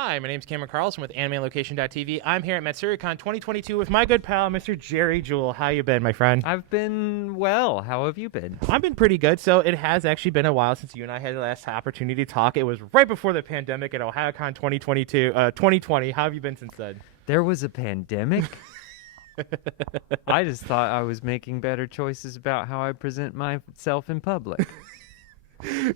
Hi, my name's Cameron Carlson with AnimeLocation.tv. I'm here at Matsuricon 2022 with my good pal, Mr. Jerry Jewell. How you been, my friend? I've been well. How have you been? I've been pretty good. So it has actually been a while since you and I had the last opportunity to talk. It was right before the pandemic at OhioCon 2020. How have you been since then? There was a pandemic? I just thought I was making better choices about how I present myself in public.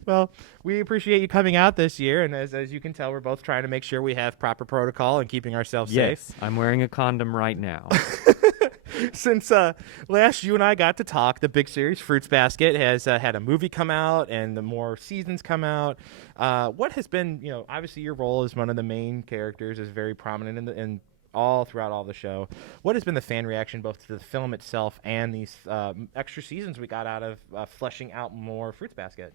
Well, we appreciate you coming out this year, and as you can tell, we're both trying to make sure we have proper protocol and keeping ourselves Yes, safe. I'm wearing a condom right now. Since last you and I got to talk, the big series Fruits Basket has had a movie come out and the more seasons come out. What has been, obviously your role as one of the main characters is very prominent in all throughout all the show. What has been the fan reaction both to the film itself and these extra seasons we got out of fleshing out more Fruits Basket?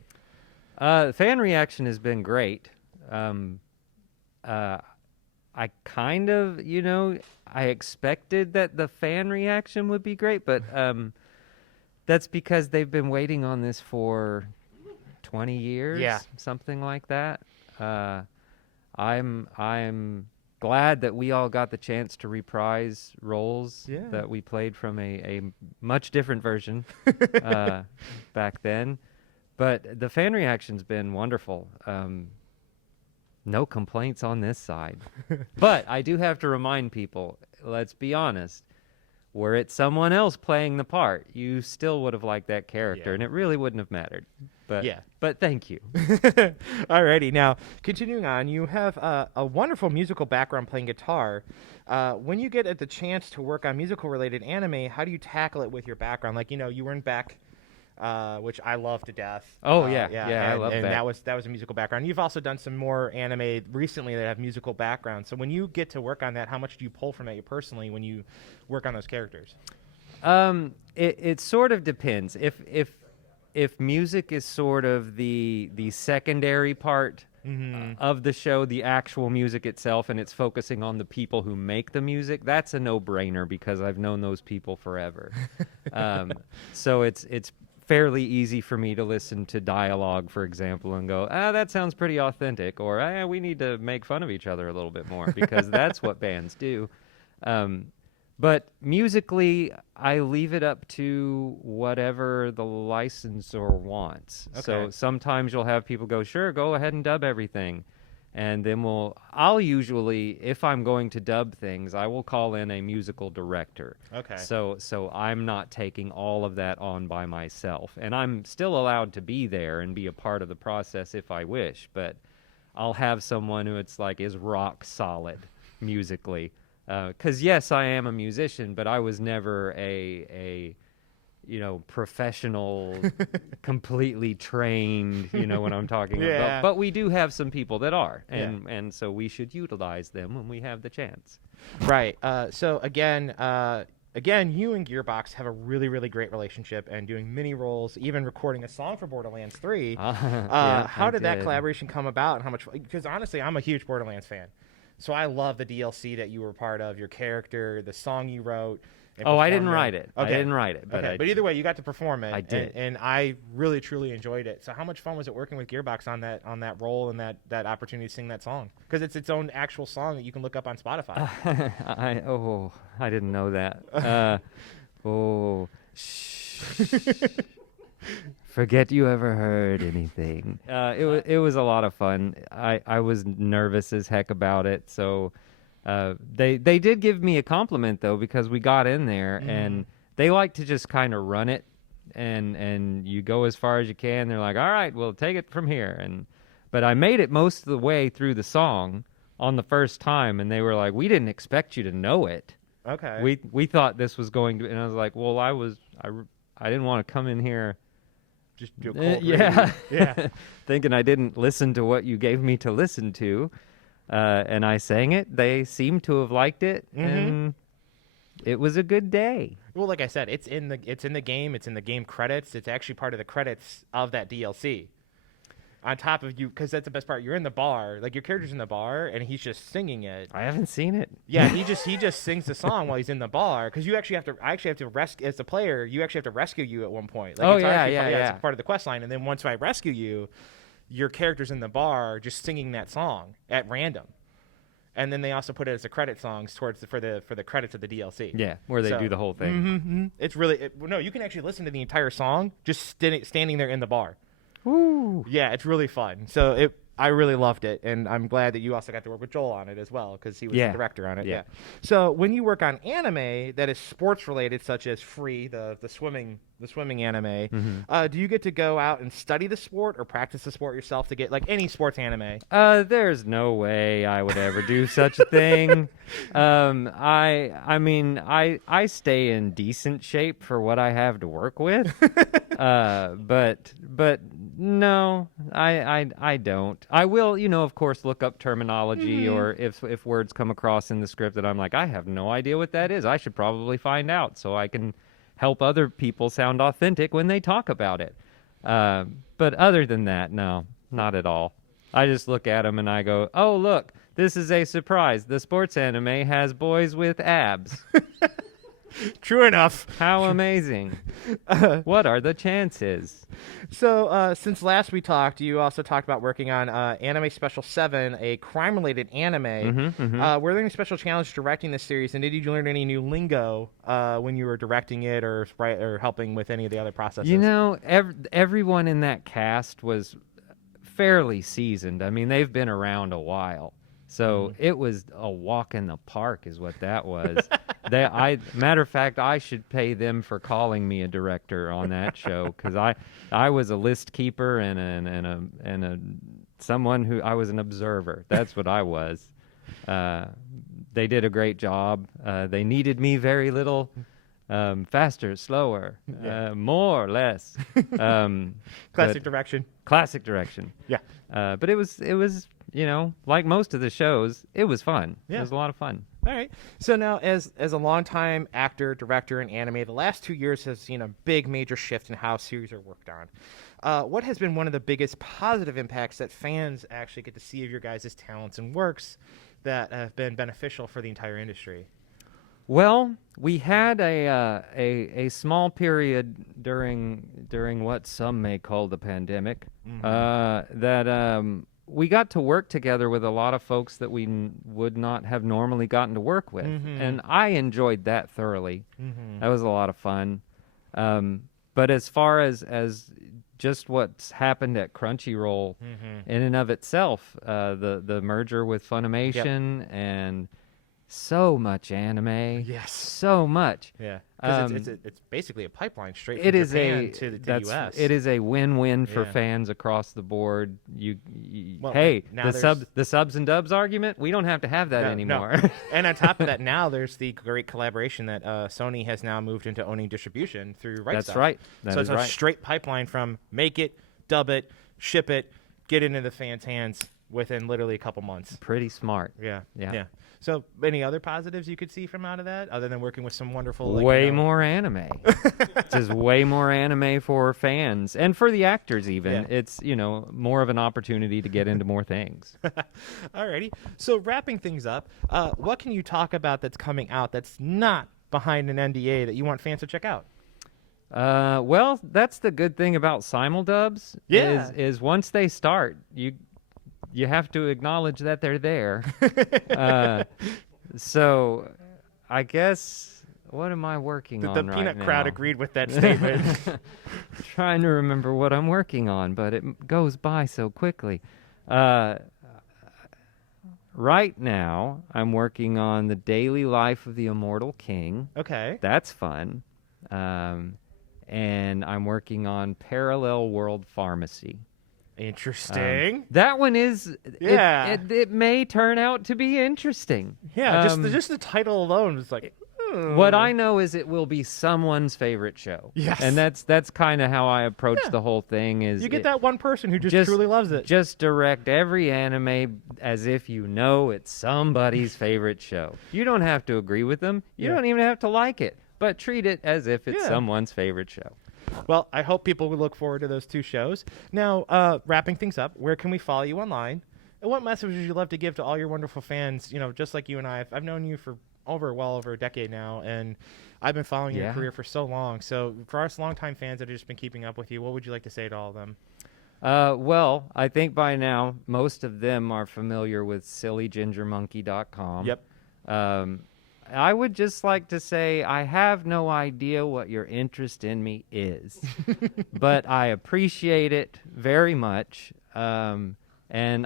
Fan reaction has been great. I kind of, I expected that the fan reaction would be great, but that's because they've been waiting on this for 20 years, something like that. I'm glad that we all got the chance to reprise roles that we played from a much different version back then. But the fan reaction's been wonderful. No complaints on this side. But I do have to remind people, let's be honest, were it someone else playing the part, you still would have liked that character, and it really wouldn't have mattered. But thank you. Alrighty, now continuing on, you have a wonderful musical background playing guitar. When you get the chance to work on musical-related anime, how do you tackle it with your background? Like, you were in Beck, which I love to death. Oh I love and that. that was a musical background. You've also done some more anime recently that have musical backgrounds. So when you get to work on that, how much do you pull from that personally when you work on those characters? It sort of depends. If music is sort of the secondary part of the show, the actual music itself, and it's focusing on the people who make the music, that's a no-brainer because I've known those people forever. So it's fairly easy for me to listen to dialogue, for example, and go, that sounds pretty authentic, or we need to make fun of each other a little bit more, because that's what bands do. But musically, I leave it up to whatever the licensor wants. Okay. So sometimes you'll have people go, sure, go ahead and dub everything. And then I'll usually, if I'm going to dub things, I will call in a musical director. Okay. So I'm not taking all of that on by myself. And I'm still allowed to be there and be a part of the process if I wish. But I'll have someone who is rock solid musically. Because yes, I am a musician, but I was never a professional, completely trained, what I'm talking about. But we do have some people that are, and so we should utilize them when we have the chance. Right. So again, you and Gearbox have a really, really great relationship and doing mini roles, even recording a song for Borderlands 3. How did that collaboration come about, and how much? Because honestly, I'm a huge Borderlands fan. So I love the DLC that you were part of, your character, the song you wrote. I didn't write it. Okay. I didn't write it. But but either way, you got to perform it. I did. And I really, truly enjoyed it. So how much fun was it working with Gearbox on that role and that opportunity to sing that song? Because it's its own actual song that you can look up on Spotify. I didn't know that. Shh. Forget you ever heard anything. It was a lot of fun. I was nervous as heck about it. So they did give me a compliment though, because we got in there and they like to just kind of run it, and you go as far as you can. They're like, all right, we'll take it from here. But I made it most of the way through the song on the first time, and they were like, we didn't expect you to know it. Okay. We thought this was going to, and I was like, well, I didn't want to come in here. Just do a cold read. Yeah. Thinking I didn't listen to what you gave me to listen to, and I sang it. They seemed to have liked it, and it was a good day. Well, like I said, it's in the game. It's in the game credits. It's actually part of the credits of that DLC. On top of you, because that's the best part. You're in the bar, like your character's in the bar, and he's just singing it. I haven't seen it. Yeah, he just sings the song while he's in the bar. Because I actually have to rescue, as the player, you actually have to rescue you at one point. Like, it's part of the quest line. And then once I rescue you, your character's in the bar just singing that song at random. and then they also put it as the credit songs towards for the credits of the DLC. Yeah, where they do the whole thing. It's really no. You can actually listen to the entire song just standing there in the bar. Woo. Yeah, it's really fun. So I really loved it, and I'm glad that you also got to work with Joel on it as well because he was the director on it. Yeah. So when you work on anime that is sports related, such as Free, the swimming anime, do you get to go out and study the sport or practice the sport yourself to get like any sports anime? There's no way I would ever do such a thing. I mean, I stay in decent shape for what I have to work with. But no, I don't. I will, of course, look up terminology or if words come across in the script that I'm like, I have no idea what that is. I should probably find out so I can help other people sound authentic when they talk about it. But other than that, no, not at all. I just look at them and I go, oh, look, this is a surprise. The sports anime has boys with abs. True enough. How amazing. What are the chances? So, since last we talked, you also talked about working on Anime Special 7, a crime-related anime. Were there any special challenges directing this series, and did you learn any new lingo when you were directing it or helping with any of the other processes? Everyone in that cast was fairly seasoned. I mean, they've been around a while. So it was a walk in the park is what that was. Matter of fact, I should pay them for calling me a director on that show because I was a list keeper and someone who I was an observer. That's what I was. They did a great job. They needed me very little. Faster, slower, more, less. Classic direction. Classic direction. Yeah. But it was like most of the shows, it was fun. Yeah. It was a lot of fun. All right. So now, as a longtime actor, director, and anime, the last 2 years has seen a big major shift in how series are worked on. What has been one of the biggest positive impacts that fans actually get to see of your guys' talents and works that have been beneficial for the entire industry? Well, we had a small period during what some may call the pandemic that we got to work together with a lot of folks that we would not have normally gotten to work with, and I enjoyed that thoroughly. That was a lot of fun. But as far as just what's happened at Crunchyroll in and of itself, the merger with Funimation and so much anime. Yes. So much. Yeah. Because it's basically a pipeline straight from Japan to the U.S. It is a win-win for fans across the board. The subs and dubs argument, we don't have to have that anymore. No. And on top of that, now there's the great collaboration that Sony has now moved into owning distribution through Right That's Stuff. right. So it's a straight pipeline from make it, dub it, ship it, get it into the fans' hands within literally a couple months. Pretty smart. Yeah. So, any other positives you could see from out of that, other than working with some wonderful, more anime. Just way more anime for fans and for the actors. Even it's more of an opportunity to get into more things. Alrighty. So, wrapping things up, what can you talk about that's coming out that's not behind an NDA that you want fans to check out? Well, that's the good thing about simuldubs. Yeah. Is once they start, you have to acknowledge that they're there. So I guess, what am I working on right now? The peanut crowd agreed with that statement. Trying to remember what I'm working on, but it goes by so quickly. Right now, I'm working on the daily life of the immortal king. Okay. That's fun. And I'm working on Parallel World Pharmacy. Interesting. That one is, it may turn out to be interesting. Yeah, just the title alone is like, What I know is it will be someone's favorite show. Yes. And that's kind of how I approach the whole thing. Is you get that one person who just truly loves it. Just direct every anime as if it's somebody's favorite show. You don't have to agree with them. You don't even have to like it. But treat it as if it's someone's favorite show. Well, I hope people will look forward to those two shows. Now, wrapping things up, where can we follow you online? And what message would you love to give to all your wonderful fans, just like you and I? I've known you for well over a decade now, and I've been following your career for so long. So for us longtime fans that have just been keeping up with you, what would you like to say to all of them? Well, I think by now most of them are familiar with sillygingermonkey.com. Yep. I would just like to say I have no idea what your interest in me is, but I appreciate it very much, and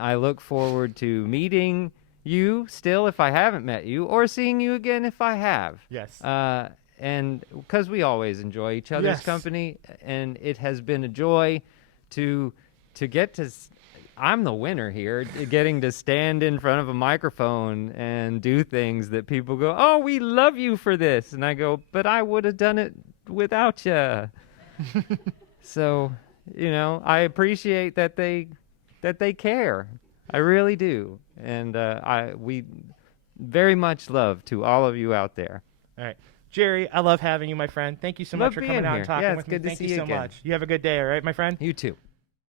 I look forward to meeting you still if I haven't met you, or seeing you again if I have. Yes. And because we always enjoy each other's Yes. company, and it has been a joy to get to. I'm the winner here, getting to stand in front of a microphone and do things that people go, "Oh, we love you for this," and I go, "But I would have done it without you." So, I appreciate that they care. I really do, and we very much love to all of you out there. All right. Jerry, I love having you, my friend. Thank you so Love much for being coming out here. and talking Yeah, it's with me. good to Thank see you you so again. much. You have a good day, all right, my friend? You too.